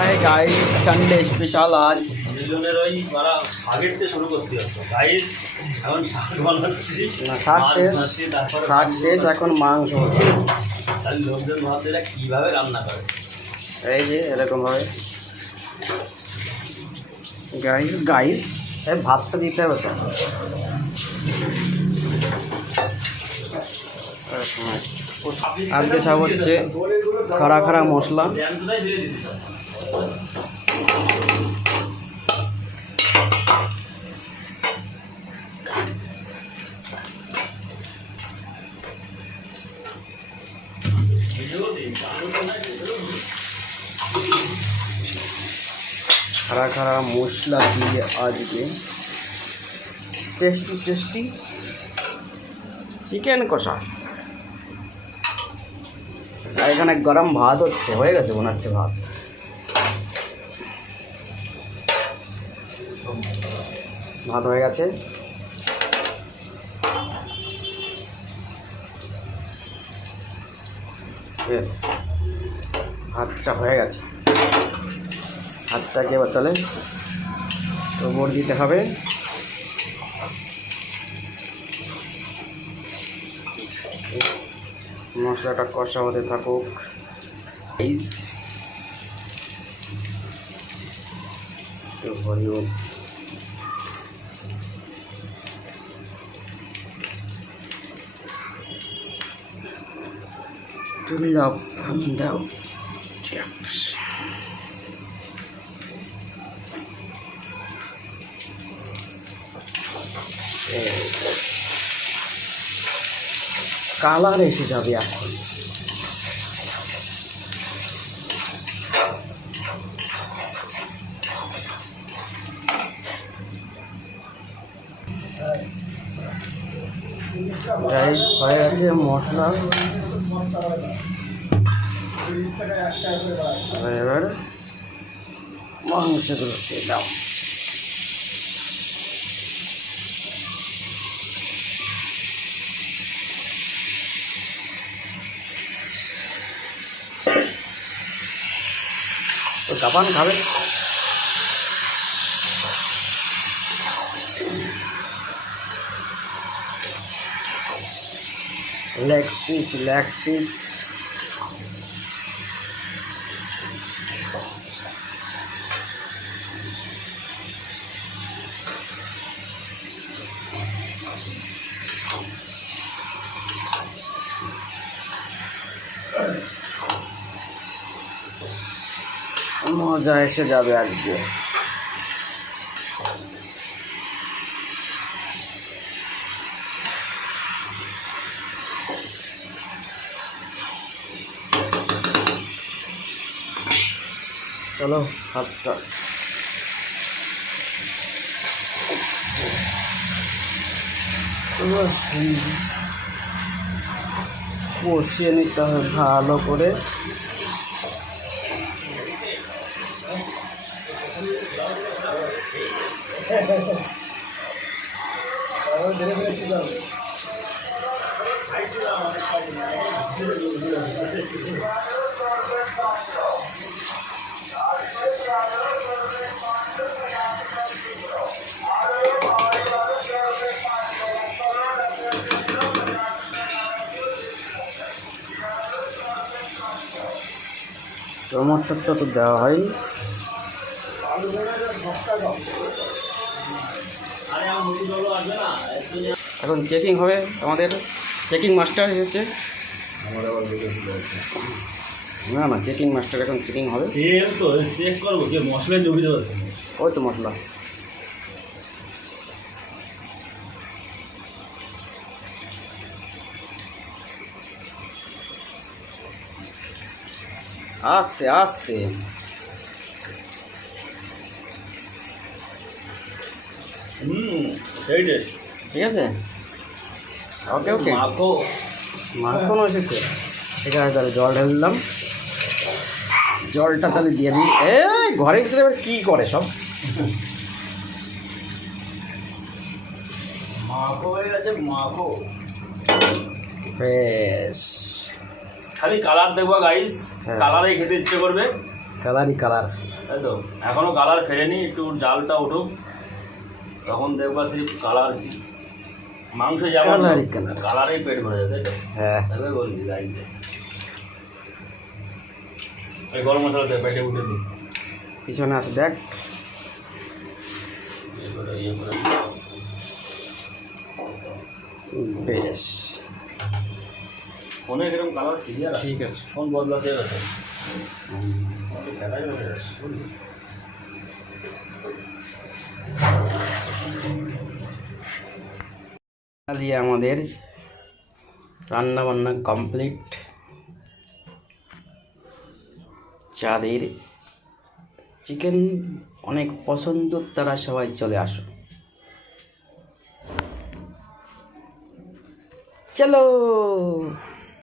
Hi guys Sunday special आज দুজনের ওই মারা আগের থেকে শুরু করতে হচ্ছে গাইস এখন শাক বানাচ্ছি শাক শেষ এখন মাংস হচ্ছে। তাহলে লোকজন ভাবছে এটা কীভাবে রান্না করে এই যে এরকম ভাবে গাইস গাইস এই ভাতটা দিতে হবে তো আজকে সব হচ্ছে খাড়া খাড়া মশলা খাড়া খাড়া মশলা দিয়ে আজকে টেস্টি টেস্টি চিকেন কষা। আর এখানে গরম ভাত হচ্ছে, হয়ে গেছে মনে হচ্ছে ভাত। ভাত হয়ে গেছে, বেশ ভাতটা হয়ে গেছে। ভাতটাকে এবার তাহলে ওপর দিতে হবে। মশলাটা কষা হতে থাকুক। দাও কালার এসে যাবে এখন। হয়ে গেছে মশলা, এবার মাংসগুলো দিয়ে দাও। তো জাপান খাবে লেগ পিস মজা এসে যাবে আজকে। চলো ভাতটা কষিয়ে নিতে হবে ভালো করে। টমাটোটা তো দেওয়া হয়, এখন চেকিং হবে। আমাদের চেকিং মাস্টার এসেছে। না না চেকিং মাস্টার এখন চেকিং হবে। তো চেক করবো যে মশলায় জমি দেওয়া আছে। ওই তো মশলা আস্তে আস্তে ঠিক আছে। ওকে ওকে মাখনও এসেছে। ঠিক আছে তাহলে জল ঢেলে দিলাম। জলটা তাহলে দিয়ে দিই। এই ঘরের ভিতরে এবার কী করে সব মাখো হয়ে গেছে মাখো। বেশ খালি কালার দেখবো গাইস, কালারে খেতে ইচ্ছে করবে। কালারই কালার। তাই তো এখনো কালার ফেরেনি, একটু জালটা উঠুক তখন দেখবা সেই কালার কি মাংস যেমন কালারই কালার। কালারেই পেট ভরে যাবে, তাই তো? হ্যাঁ তাই বলছি লাইনটা এই গরম মশলা দিয়ে পেটে উঠে দিই, পিছনে আছে দেখ। ইয়ে করে বেশ ফোনে কিরকম কালার ক্লিয়ার ঠিক আছে। ফোন বদলাতে গেছে খেলাই হয়ে গেছে বুঝলি? দিয়ে আমাদের রান্না বান্না কমপ্লিট। যাদের চিকেন অনেক পছন্দ তারা সবাই চলে আসো। চলো।